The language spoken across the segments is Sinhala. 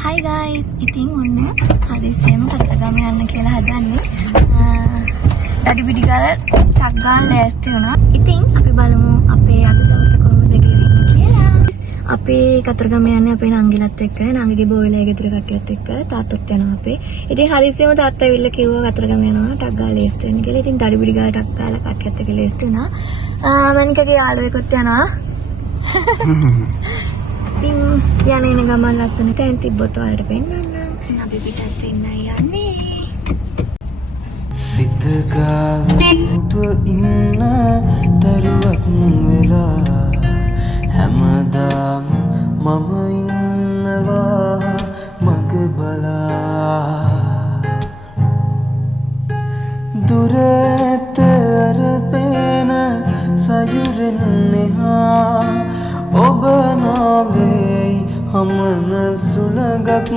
Hi guys, ඉතින් ඔන්න හදිසියෙම කතරගම යන්න කියලා හදන්නේ. ඩඩි පිටි ගාලා ටක් ගන්න ලෑස්ති වුණා. ඉතින් අපි බලමු අපේ අද දවස කොහොමද ගෙවෙන්නේ කියලා. අපි කතරගම යන්නේ අපේ නංගිලත් එක්ක, නංගිගේ බෝයිලා ගෙදර කට්ටියත් එක්ක, තාත්තත් යනවා අපේ. ඉතින් හදිසියෙම තාත්තා ඇවිල්ලා කිව්වා කතරගම යනවා ටක් ගාලා ලෑස්ති වෙන්න කියලා. ඉතින් ඩඩි පිටි ගාලා ටක් ගාලා කට්ටියත් එක්ක ලෑස්ති වුණා. මනිකගේ යාළුවෙකුත් යනවා. ඉතින් යන්නේ ගමන් ලස්සන තැන් තිබ්බොත් වලට පෙන්නන්න. අපි පිටත් ඉන්න යන්නේ. සිත ගාව ඔබ ඉන්න දරුවක් වෙලා හැමදාම මම ඉන්නවා මග බලා දුර ඇතර පේන සයුරෙන් එහා ඔබ නොවේ හමන සුළඟක්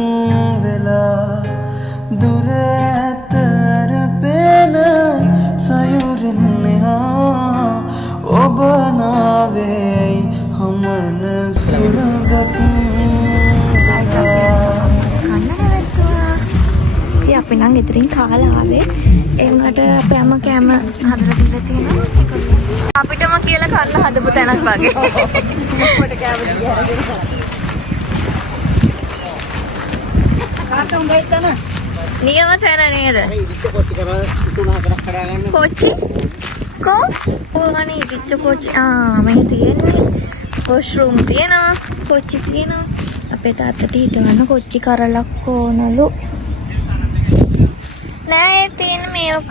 වෙලා දුර ඇතර පේන සයුරින් එහා ඔබ නොවේ හමන සුළඟක් වෙලා අපි නම් ඉදිරින් කාලා ආවේ ඒ වුණාට අපේ අම්මා කෑම හදලා දීලා තියෙනවා අපිටම කියලා කන්න හදපු තැනක් වගේ පොඩ කෑම දිහා කාට උඹයි තන නියම තැන නේද කොච්චි කෝ අනේ කිච්ච කොච්චි මේ තියෙන්නේ වොෂ්රූම් තියෙනවා කොච්චි තියෙනවා අපේ තාත්තට හිටවන්න කොච්චි කරලක් ඕනලු නෑ ඒ තියෙන මේක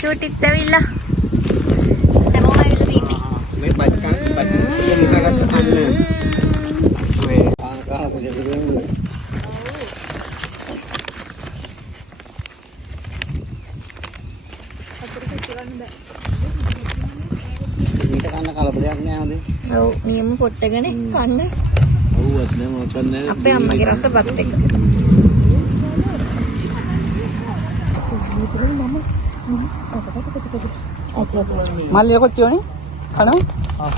චූටිත් ඇවිල්ලා හැමෝම ඇවිල්ලා තින්නේ මේ බත් හිතාගත්ත කන්න ඔය ආකාපු දෙවියන් මීට කන්න කලබලයක් නෑ හොදේ. ඔව් නියම පොට්ටගෙන කන්න. ඔව් අත්නේ මොකක්ද නෑ. අපේ අම්මගේ රස බත් එක. මල්ලිය කොච්චෝනේ? කනවා? ආ.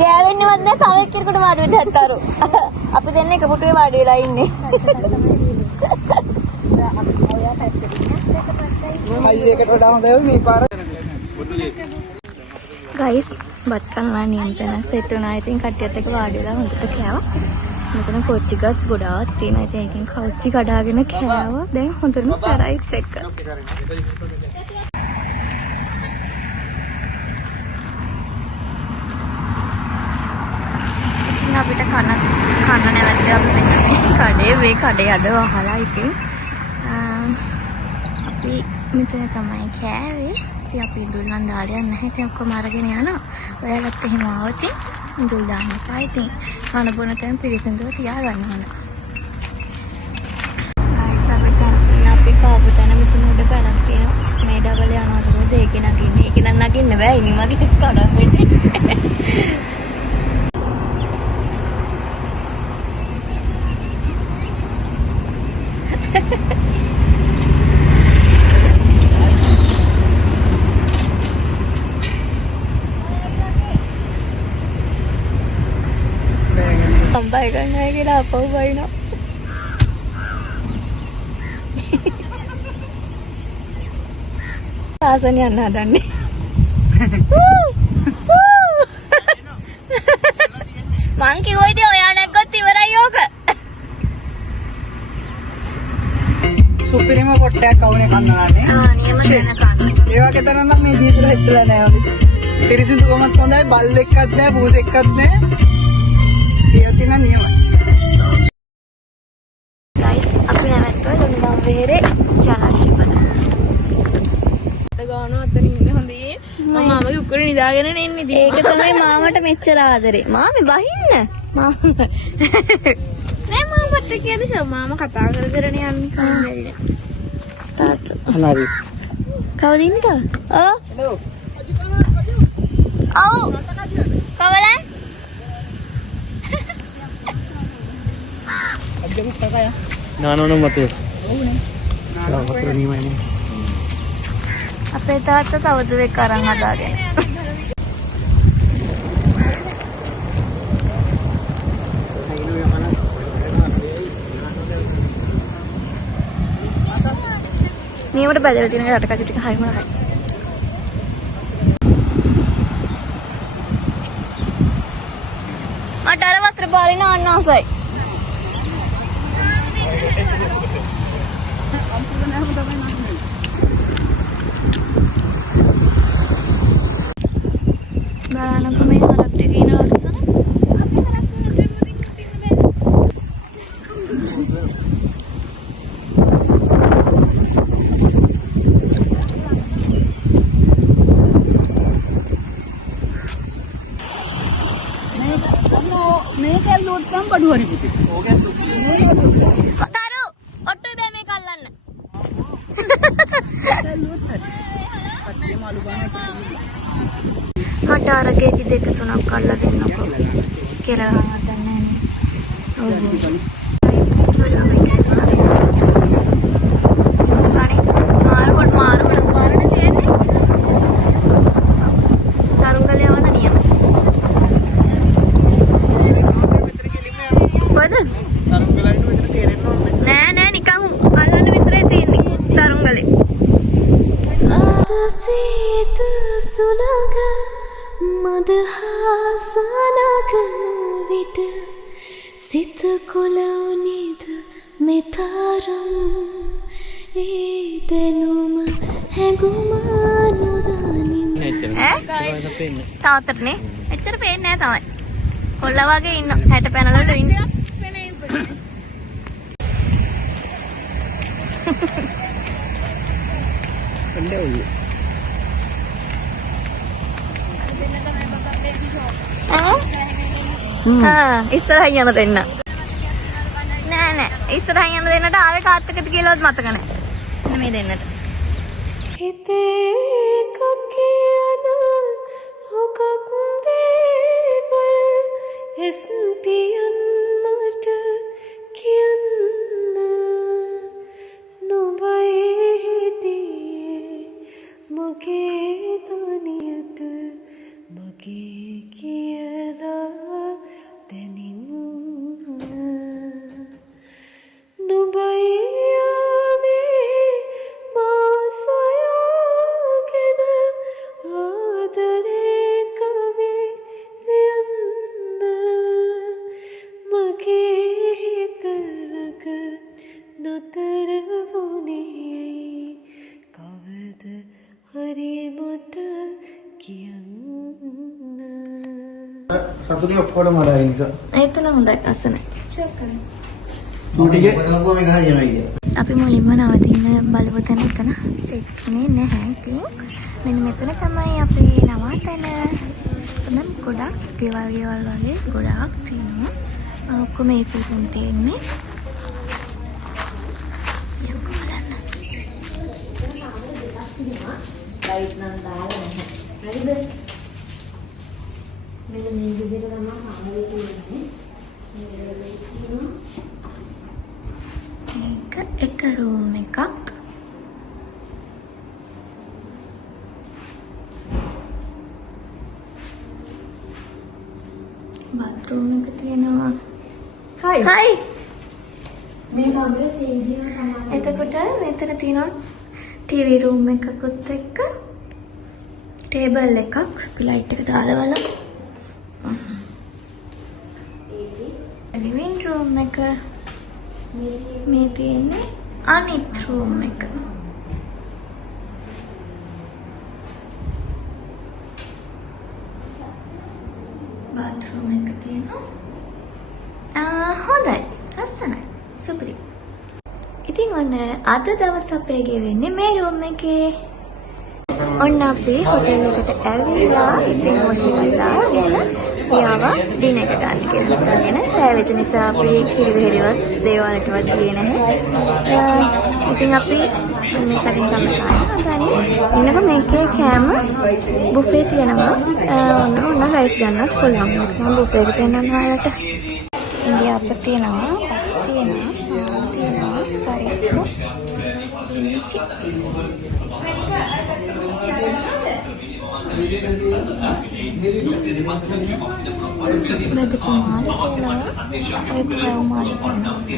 ගෑවෙන්නවත් නෑ තව එක්කෙනෙකුට වාඩි වෙන්න හැත්තරු. අපි දෙන්නේ එක පුටුවේ වාඩි වෙලා ඉන්නේ. හයිවේ එකට වඩා හොඳයි මේ පාර. ගයිස් බත් කනවා නියන්තන සෙට් වුණා. ඉතින් කට්ටියත් එක්ක වාඩි වෙලා හොඳට කෑවා. මෙතන පොච්චිගස් ගොඩාක් තියෙනවා. ඉතින් එකෙන් කවුච්චි කඩාගෙන කෑවා. දැන් හොඳටම සරයිත් එක්ක. අපිට කන නැවැත්ත අපි මෙන්න කඩේ කඩේ අද වහලා ඉතින් අපි මෙතන තමයි කෑවේ. ඉතින් අපි ඉඳුල්ලන් දාලා යන්න නැහැ. ඉතින් ඔක්කොම අරගෙන යනවා. ඔයාලත් එහෙම ආවොත් ඉඳුල් දාන්න එපා. ඉතින් කන බොන තැන් පිළිසඳව තියාගන්න ඕන. අපි කාපු තැන මෙතන උඩ පැලක් තියෙනවා. මේ ඩබල් යනවාට මොකද ඒකේ නගින්නේ. ඒකේ නම් නගින්න බෑ. ඉනි මගේ කඩම් වෙන්නේ. බයි ගන්නයි කියලා අපව බයිනවා. ආසන යන්න හදන්නේ. මං කිව්වා ඉතින් ඔයා නැග්ගොත් ඉවරයි ඕක. සුපිරිම පොට්ටයක් කවුනේ කන්නලානේ. නියම දැන කන්න. ඒ වගේ තරම් නම් මේ ජීවිතේ හිටලා නෑ හොදේ. පිරිසිදුකමත් හොඳයි, බල්ලෙක්වත් නෑ, පූසෙක්වත් නෑ. ඒකේ නම් නියමයි. ගයිස් අපි නැවතුවා ලුණුබම් වෙහෙරේ ජලාශයවල. ගාන අතරින් ඉන්න හොඳේ. මාමගේ උකුර නිදාගෙන ඉන්නේ ඉතින්. ඒක තමයි මාමට මෙච්චර ආදරේ. මාමේ බහින්න. මාම. නෑ මාමට කියද ෂෝ මාම කතා කරගෙන යන්නේ කන්නේ. තාත්තා. හරි. කවුද ඉන්නේ? ඔව්. ඔව්. කවලයි? නානවනම් වතුර. අපේ තාත්තා තව දුරක් අරන් හදාගෙන. මේවට බදලා තියෙන රටකජු ටික හරිම රහයි. මට අර වතුර බාරින අන්න ආසයි. බලන්නකො මේ හරක් ටික ඉන ලස්සන. මේක ලෝඩ්කම් බඩු හරි පුතේ. තරු ඔට්ටුයි බෑ මේක අල්ලන්න. මට අර ගෙඩි දෙක තුනක් අල්ලලා දෙන්නකෝ. කියලා හදන්නේ නැහැ. නෑ නෑ නිකන් අල්ලන්න විතරයි තියෙන්නේ සරුංගලේ. ආදසීත සුලග මදහසනකන විට සිත කොලවුනිද මෙතරම් ඒ දෙනුම හැඟුම නොදනින්. තාත්තටනේ එච්චර පේන්නේ නෑ තමයි. කොල්ලා වගේ ඉන්න 60 පැනවල ඉන්න. ඉස්සරහින් යන දෙන්න. නෑ නෑ ඉස්සරහින් යන දෙන්නට ආවේ කාත් එක්කද කියලාවත් මතක නෑ. මෙන්න මේ දෙන්නට. හිතේ කකියන හොකක් දේව එස්පියන් මට කියන්න නොබයි හිටියේ මගේ තනියත මගේ කියලා දැනින්න නොබයි ආවේ මා සොයාගෙන ආදරේ කවේ ලියන්න මගේ හිතරක නතර වුණේ කවද හරි මට කියන්න. සතුටින් ඔක්කොටම හදාගෙන ඉඳලා. එතන හොඳයි අසන. ඩියුටි එක මොකෝ මේක හරියනවා ඉතින්. අපි මුලින්ම නවතින්න බලපු තැන එතන සෙට් වුණේ නැහැ. ඉතින් මෙන්න මෙතන තමයි අපි නවතන. එතන ගොඩක් ගෙවල් වගේ ගොඩාක් තියෙනවා. ඔක්කොම AC රුම් තියෙන්නේ. ලයිට් නම් දාලා නැහැ. හරිද? මෙන්න මේ විදිහට තමයි කාමරේ තියෙන්නේ. මේක එක රූම් එකක්. බාත්රූම් එක තියෙනවා. හයි. හයි. මේ කාමරේ තියෙනවා. එතකොට මෙතන තියෙනවා TV room එකකුත් එක්ක ටේබල් එකක්. අපි ලයිට් එක දාලා බලමු. living room එක මේ තියෙන්නේ අනිත් room එක. bathroom එක තියෙනවා. හොඳයි. ලස්සනයි. සුපිරි. ඉතින් ඔන්න අද දවස් අපේ ගෙවෙන්නේ මේ room එකේ. ඔන්න අපි හොටෙල් එකට ඇවිල්ලා ඉතින් මොසිකලාගෙන යාවා ඩිනර් එක ගන්න කියලා හිතාගෙන රැ වෙච්ච නිසා අපි කිරිවෙහෙරිවත් දේවාලටවත් ගියේ නැහැ. ඉතින් අපි මේ කටින් තමයි ගන්නේ. ඉන්නක මේකේ කෑම බුෆේ තියෙනවා. ඔන්න රයිස් ගන්නත් පුළුවන්. මම බුෆේ එක පෙන්නන්න ඔයාලට. ඉන්දියාප්ප තියෙනවා.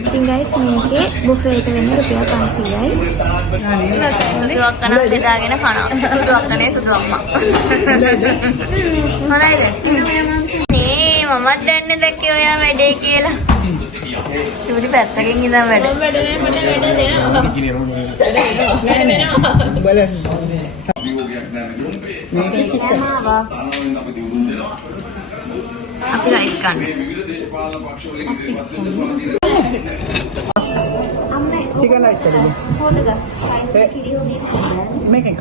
ඉතින් ගයිස් මේකේ බුෆේ එක වෙන්නේ රුපියල් 500යි. සුදු අක්කන බෙදාගෙන කනවා. සුදු අක්කනේ සුදු අම්මා. හොඳයිද? නේ මමත් දැන්නේ දැක්කේ ඔයා වැඩේ කියලා. චූටි පැත්තකින් ඉඳන් වැඩ. අපි රයිස් ගන්න. चिकन राइस कर दो मैं क्या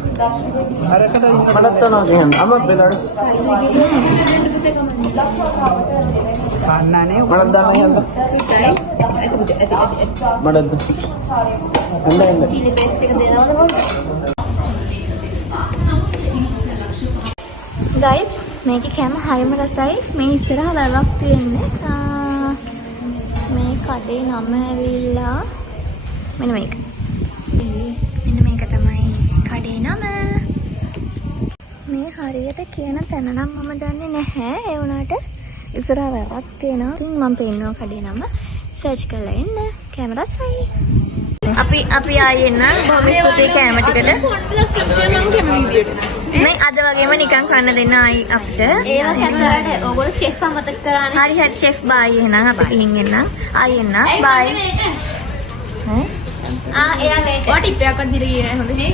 अरे कदा මඩත් යනවා අමත් බෙදාඩ खाना ने මඩත් දාන්න යන්න මඩත් එන්න චීලි පේස්ට් එක දෙනවද? ගයිස් මේකේ කැම හරිම රසයි. මේ ඉස්සරහ වැවක් තියෙන්නේ. මේ කඩේ නම ඇවිල්ලා මෙන්න මේක. මෙන්න මේක තමයි කඩේ නම. මේ හරියට කියන තැන නම් මම දන්නේ නැහැ. ඒ වුණාට ඉස්සරහ වැවක් තියෙනවා. ඉතින් මම පෙන්නනවා කඩේ නම. සර්ච් කරලා එන්න. කැම රසයි. අපි ආයෙ එන්න. බොහොම ස්තුතියි කැම ටිකට. මේ අද වගේම නිකන් කන්න දෙන්න ආයි අපිට. ඒවා කැමරාට ඕගොල්ලෝ චෙෆ් අමතක කරානේ. හරි හරි චෙෆ් බායි එහෙනම් අපි ගිහින් එන්න. ආයි එන්න. බායි. එයා මේ ටිප් එකක් දීලා ගියේ හොඳේ.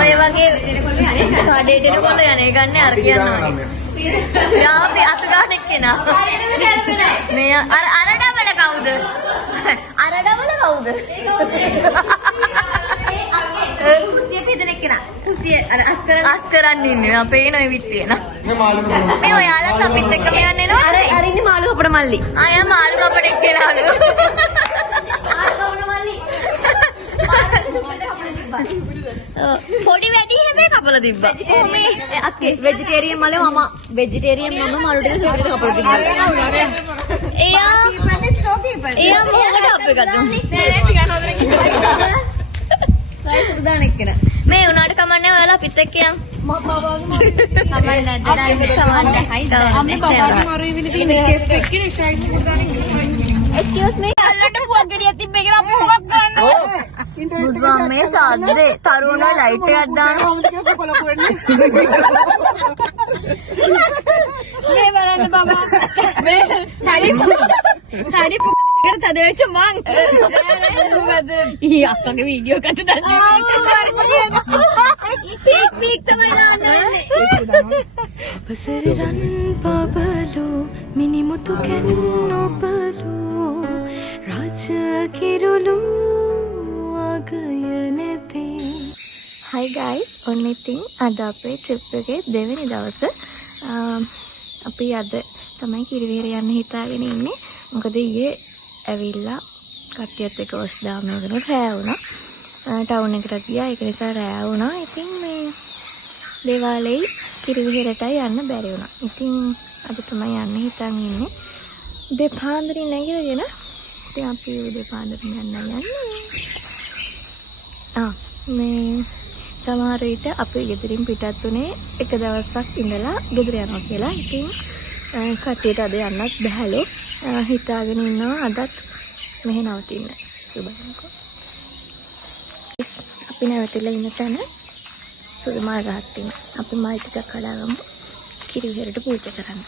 ඔය වගේ කඩේට එනකොට යන්නේ ගන්න අර කියනවා. යා අපි අත ගන්න එක්කෙනා. මේ අර ඩබල කවුද? අර ඩබල කවුද? කුස්සිය පිටදෙනෙක් කෙනා. කුස්සිය අර අස්කරන් ඉන්නේ. අපේ නෝ විත්තිය නා. මේ ඔයාලත් අපිත් එක්කම යන්නේ නෝ. අර ඉන්නේ මාළු අපේ මල්ලි. ආ මාළු අපට එක්කලාලු. පොඩි වැඩි හැබැයි කපලා තිබ්බා. මේ අක්කේ වෙජිටේරියන් මලේ මම වෙජිටේරියන් මම මාළු ටික සුපිරිට කපලා තිබ්බා. එයා කීපන්නේ ස්ටෝ කීපන්නේ. එයා මොකටද අපේ ගත්තා? නෑ සුදු දාන එක්කන. මේ උනාට කමන්නේ ඔයාලා අපිත් එක්ක යන්. Excuse me. අල්ලට පුවග්ගඩියක් තිබ්බ එක නම් මොකක් ගන්නද? බුදුන් මේ සාද්දේ තරුණ ලයිට් එකක් දාන. මේ බලන්න බබා. මේ හරි පුකකට තද වෙච්ච මං. ඊ අක්කගේ වීඩියෝ එකට දාන්න. පීක් තමයි දාන්නේ. අවසර රන් පබලු මිනිමුතු කැන්නොබලු රාජ කිරුළු අගය නැති. Hi guys, ඔන්න ඉතින් අද අපේ ට්‍රිප් එකේ දෙවෙනි දවස. අපි අද තමයි කිරිවෙහෙර යන්න හිතාගෙන ඉන්නේ. මොකද ඊයේ ඇවිල්ලා කට්ටියත් එක්ක ඔස් දාමේ කරන රෑ වුණා. ටවුන් එකට ගියා. ඒක නිසා රෑ වුණා. ඉතින් මේ දේවාලේ කිරිවෙහෙරටයි යන්න බැරි වුණා. ඉතින් අද තමයි යන්න හිතන් ඉන්නේ. දෙපාන්දරින් නැගිටගෙන ඉතින් අපි දෙපාන්දරින් යන්න යන්නේ. මේ සමහර විට අපි ගෙදරින් පිටත් උනේ එක දවසක් ඉඳලා ගෙදර යනවා කියලා. ඉතින් කට්ටියට අද යන්නත් බැහැලු. හිතාගෙන ඉන්නවා අදත් මෙහෙ නවතින්න. සුබදනකෝ. අපි නැවතිලා ඉන්න තැන සුදු මල් රහක් තියෙනවා. අපි මල් ටිකක් කඩාගමු කිරිවෙහෙරට පූජා කරන්න.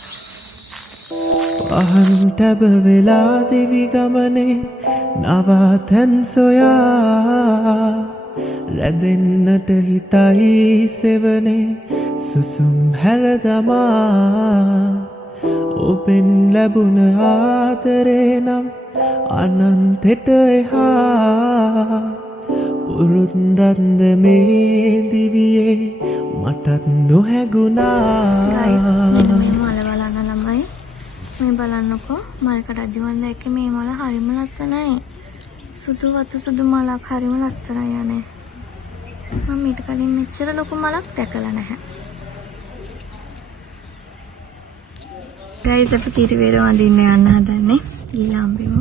පහන් තැබ වෙලා දිවි ගමනේ නවතැන් සොයා රැදෙන්නට හිතයි සෙවනේ සුසුම් හැරදමා ඔබෙන් ලැබුණ ආදරේ නම් අනන්තෙට එහා පුරුද්දක්ද මේ දිවියේ මටත් නොහැගුණා. මේ බලන්නකෝ මල් කඩද්දි මම දැක්කේ මේ මල හරිම ලස්සනයි. සුදු වතු සුදු මලක් හරිම ලස්සනයි යන්නේ. මම ඊට කලින් මෙච්චර ලොකු මලක් දැකලා නැහැ. ගයිස් අපි කිරිවෙර වඳින්න යන්න හදන්නේ ඊළඟෙම.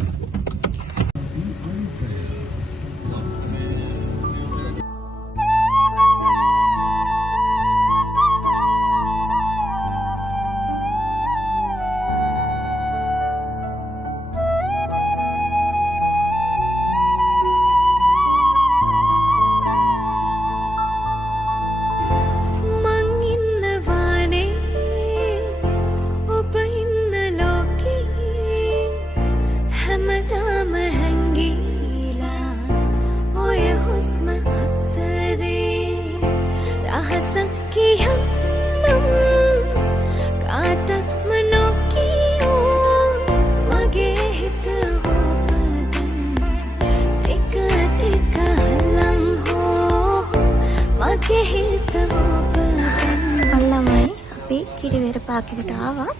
කිරිවෙර පාකකට ආවා.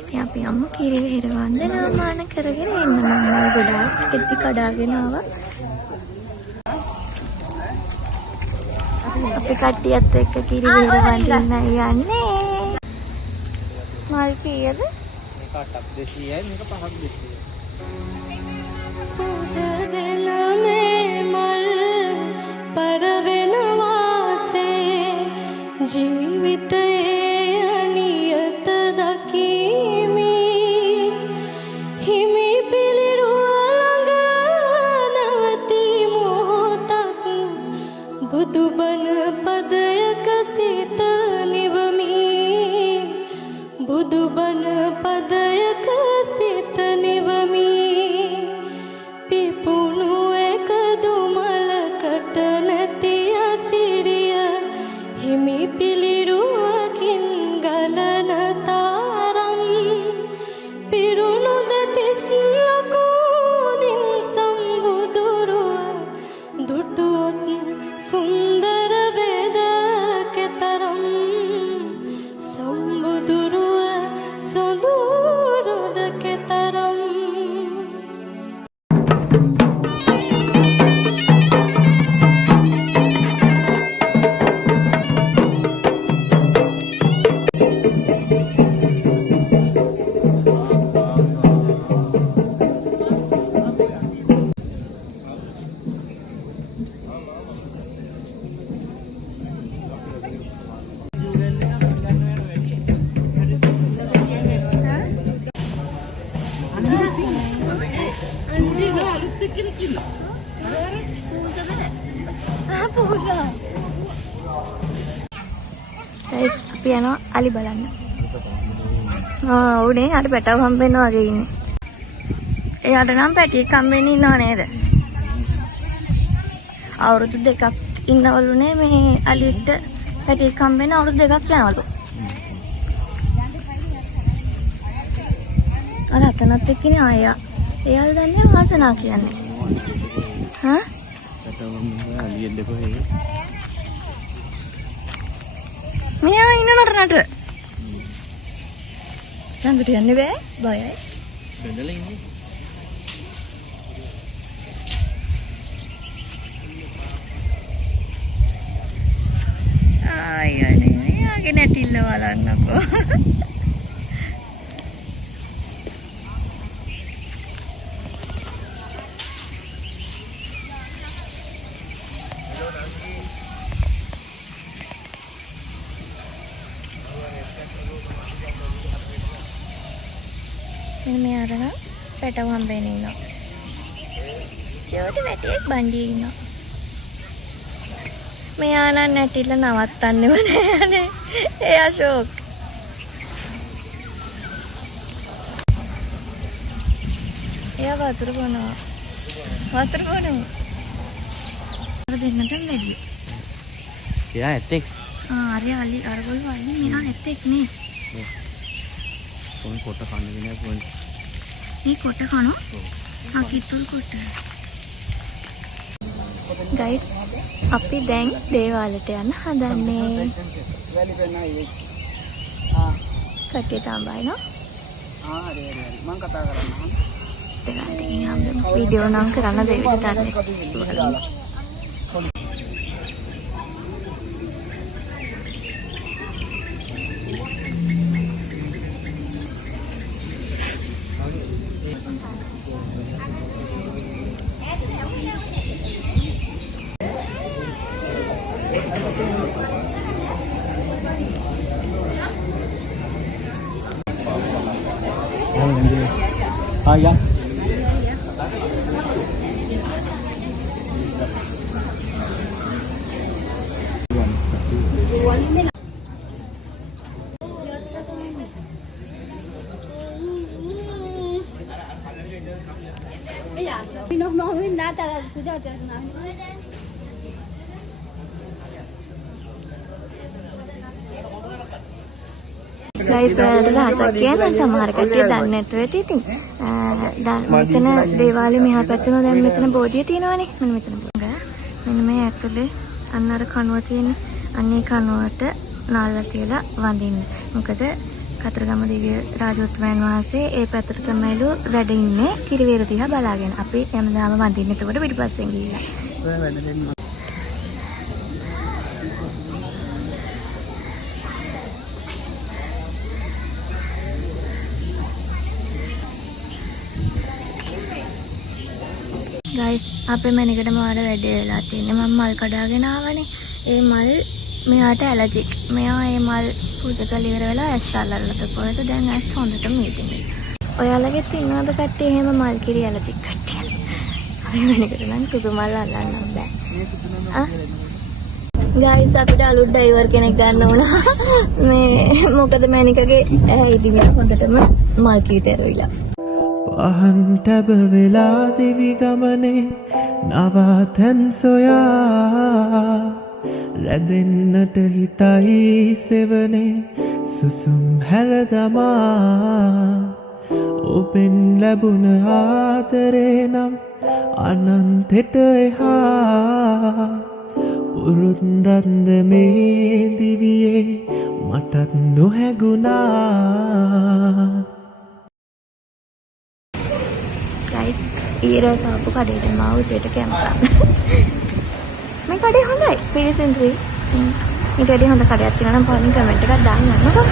ඉතින් අපි අම්මු කිරිවෙර වන්දනාමාන කරගෙන එන්න මම ගොඩාක් එද්දි කඩාගෙන ආවා. අපි කට්ටියත් එක්ක කිරිවෙර වන්දින්න යන්නේ. මල් කීයද? මේක 800යි මේක 5200යි. පුද දෙන මේ මල් පරවෙන වාසේ ජීවිතේ බුදුබන පදයක සිත නිවමි බුදුබන පදයක සිත නිවමි පිපුණු එක දුමලකට නැති අසිරිය හිමි පිළිරුවකින් ගලන තාරම් පිරුණු දෙතිස් ලකුණින් සම්බුදුරුව දුටුවොත් සුන්දර වේදකතරම් සම්බුදුරුව සොඳුරුදකතරම් ගයිස් අපි යනවා අලි බලන්න. උනේ අර පැටව හම්බෙන්න වගේ ඉන්නේ. එයාට නම් පැටියෙක් හම්බෙන්න ඉන්නව නේද? අවුරුදු 2ක් ඉන්නවලුනේ මේ අලිට පැටියෙක් හම්බෙන්න අවුරුදු 2ක් යනවලු. අර අතනත් එක්කනේ ආයා. එයාලා දන්නේ වාසනා කියන්නේ. හා? අලියෙන්ද කොහේ? මෙයා ඉන්න නරනට. ළඟට යන්න බෑ. බයයි. බෙදලා ඉන්නේ. අනේ මෙයාගේ නැටිල්ල බලන්නකෝ. මේ අරන පැටව හම්බෙන්න ඉන්නවා. චෝටි වැටියෙක් බණ්ඩියේ ඉන්නවා. මෙයා නම් නැටිල්ල නවත්තන්නෙම නෑනේ. එයා ෂෝක්. එයා වතුර බොනවා. වතුර බොනවා. අර දෙන්නට වැඩි. එයා ඇත්තෙක්. අර අලි අරගොල්ල වගේ මෙයා ඇත්තෙක් නේ. කොහොම කොට කන්නේ නෑ කොහොම. මේ කොට කනවා? කිතුල් කොට. ගයිස් අපි දැන් දේවාලට යන්න හදන්නේ. වැලි පෙන්නයි. කට්ටිය තමයි නෝ. හරි මම කතා කරනවා. වීඩියෝ නම් කරන්න දෙවිද දන්නේ. ya. ගයිස් වලට රහසක් කියන සමහර කට්ටිය දන්නේ නැතුව ඇති ඉතින් මෙතන දේවාලේ මෙහා පැත්තේ දැන් මෙතන බෝධිය තියෙනවනේ මෙන්න මෙතන බෝධිය මෙන්න මේ ඇතුලේ අන්න අර කනුව තියෙන අන්නේ කනුවට නාල්ල තියලා වඳින්න මොකද කතරගම දිව්‍ය රාජෝත්වයන් වහන්සේ ඒ පැත්තට තමයිලු වැඩ ඉන්නේ කිරිවේර දිහා බලාගෙන අපි හැමදාම වඳින්න එතකොට පිටිපස්සෙන් ගිහිල්ලා ගයිස් අපේ මැනිකට මාර වැඩේ වෙලා තියෙන්නේ මම මල් කඩාගෙන ආවනේ ඒ මල් මෙයාට ඇලර්ජික් මෙයා ඒ මල් පූජා කරලා ඉවර වෙලා ඇස් අල්ලලා තපුවට දැන් ඇස් හොඳට මීටින්නේ ඔයාලගෙත් ඉන්නවද කට්ටිය එහෙම මල් කිරි ඇලර්ජික් කට්ටිය අපේ මැනිකට නම් සුදු මල් අල්ලන්න බෑ ගයිස් අපිට අලුත් ඩ්‍රයිවර් කෙනෙක් ගන්න උනා මේ මොකද මැනිකගේ ඉදිමිය හොඳටම මල් කිරි තෙරවිලා පහන් ටැබ වෙලා දිවි ගමනේ නවාතැන් සොයා රැඳෙන්නට හිතයි සෙවනේ සුසුම් හැලදමා ඔබෙන් ලැබුණ ආදරේ නම් අනන්තෙට එහා පුරුද්දක්ද මේ දිවියේ මටත් නොහැගුණා ගයිස් ඊරෝ තාපු කඩේට මාව උදේට කැමරා මේ කඩේ හොඳයි පිරිසිදුයි ඊට වැඩි හොඳ කඩයක් තියෙනවා නම් පොලින් කමෙන්ට් එකක් දාන්න යන්නකෝ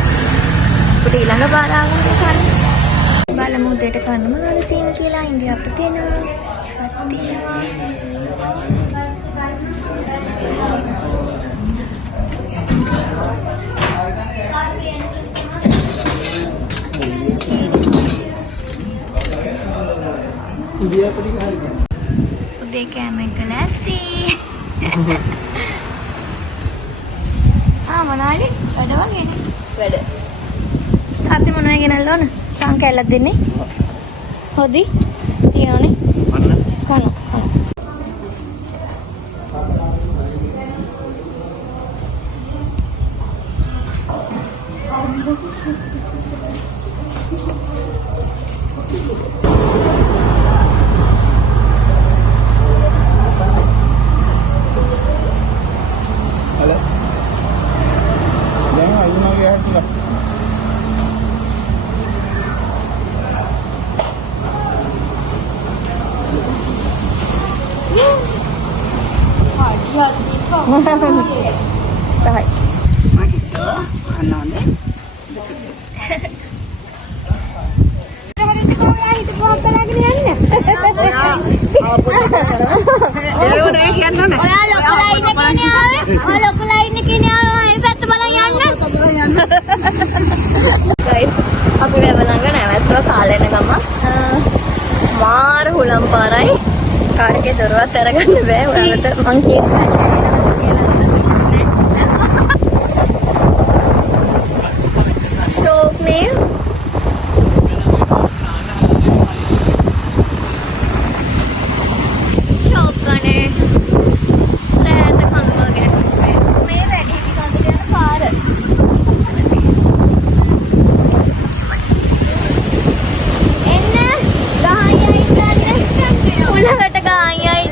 අපිට ඊළඟ පාර ආවම කන්න බලමු උදේට කන්න මොනවද තියෙන කියලා ඉන්දියාප්ප තියෙනවා පත් තියෙනවා උදේ කෑම එක ලෑස්ති මොනාලි වැඩ වගේ වැඩ තාත්තේ මොනවද ගෙනල්ලා ඕන සං කැල්ලක් දෙන්නේ හොදි තියෝනේ කන Rồi. අපි වැවලංග නැවැත්තුව කාලෙන ගම මාර හුලම් පාරයි කාර්ගේ දොරවත් අරගන්න බෑ ඔයාලට මං කියනවා ශෝක් නේ ශෝක් ගනේ රෑත කඳු වගේ මේ වැඩි කඳු යන පාර උලකට ගායයි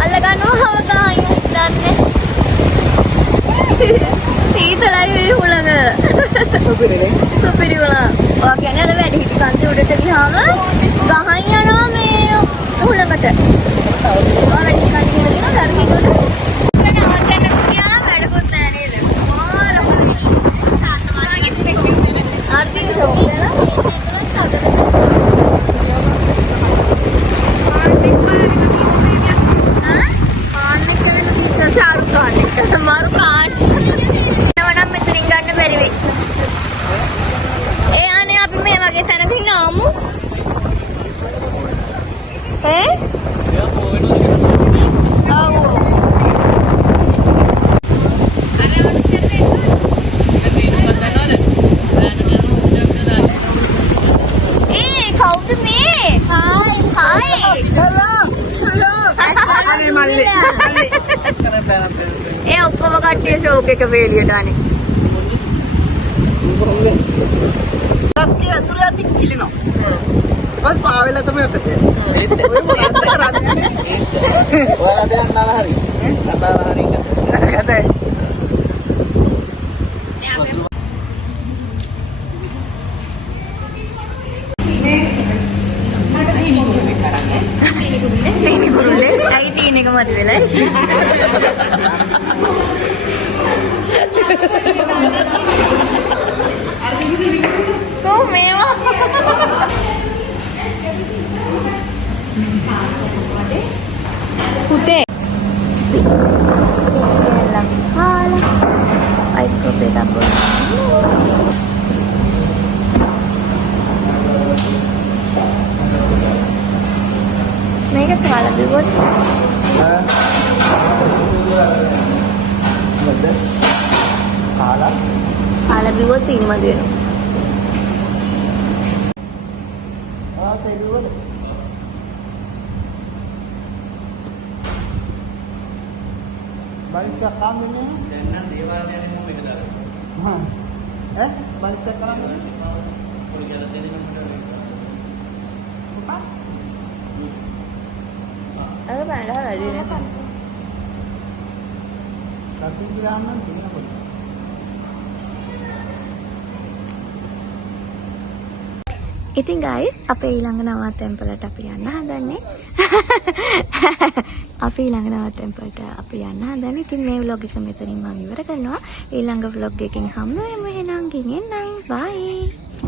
අල්ල ගන්නවා හව ගායයි දන්නේ සීතලයි උලක සුපිරි උලා ඔයා කියන්නේ අර වැඩි හිටි කන්ද උඩට ගියාම ගහන් යනවා මේ උලකට ඔයා වැඩි කන්ද කියලා දරකිනකොට නවත් යන්න ගියා නම් වැඩකුත් නෑ නේද आरती की शॉप है ना शाहरुख खान मारू खान मित्रिंग गන්න බැරි වෙයි ඒ අනේ අපි මේ වගේ තැනක ඉන්නාමු කවුද මේ හායි ඒ ඔක්කොම කට්ටිය ෂෝක් එක වේලියට අනේ සත්‍ය ඇතුළේ ඇති කිලිනවා. බස් පාවෙලා තමයි උතේ. ඔය මොනවද කරන්නේ? ඔයාලා දැන් අනාලා හරි. අනාලා හරි කතා. සීනි කුරුල්ලේ ඇයි තීන එක මත වෙලයි කො මේවා පුතේ ලංකාලා අයිස්කෝප් එකක් බොන්න මේක කාලා බිව්වොත් කාලා බිව්වොත් සීනි මදි වෙනවා බල්සා කාමනේ දැන් නම් දේවාලයනේ මොකද වෙලා ඈ බල්සා කරන්නේ පොඩි කියලා දෙන්න මොකද අර බණ්ඩා වැඩි නේ කටු ග්‍රාම නම් තියෙනවා ඉතින් guys අපේ ඊළඟ නවත්තැන්පලට අපි යන්න හදන්නේ අපි ඊළඟ නවත්තැන්පලට අපි යන්න හදන්නේ ඉතින් මේ vlog එක මෙතනින් මම ඉවර කරනවා ඊළඟ vlog එකකින් හම්බ වෙමු එහෙනම් ගිහින් එන්නම් bye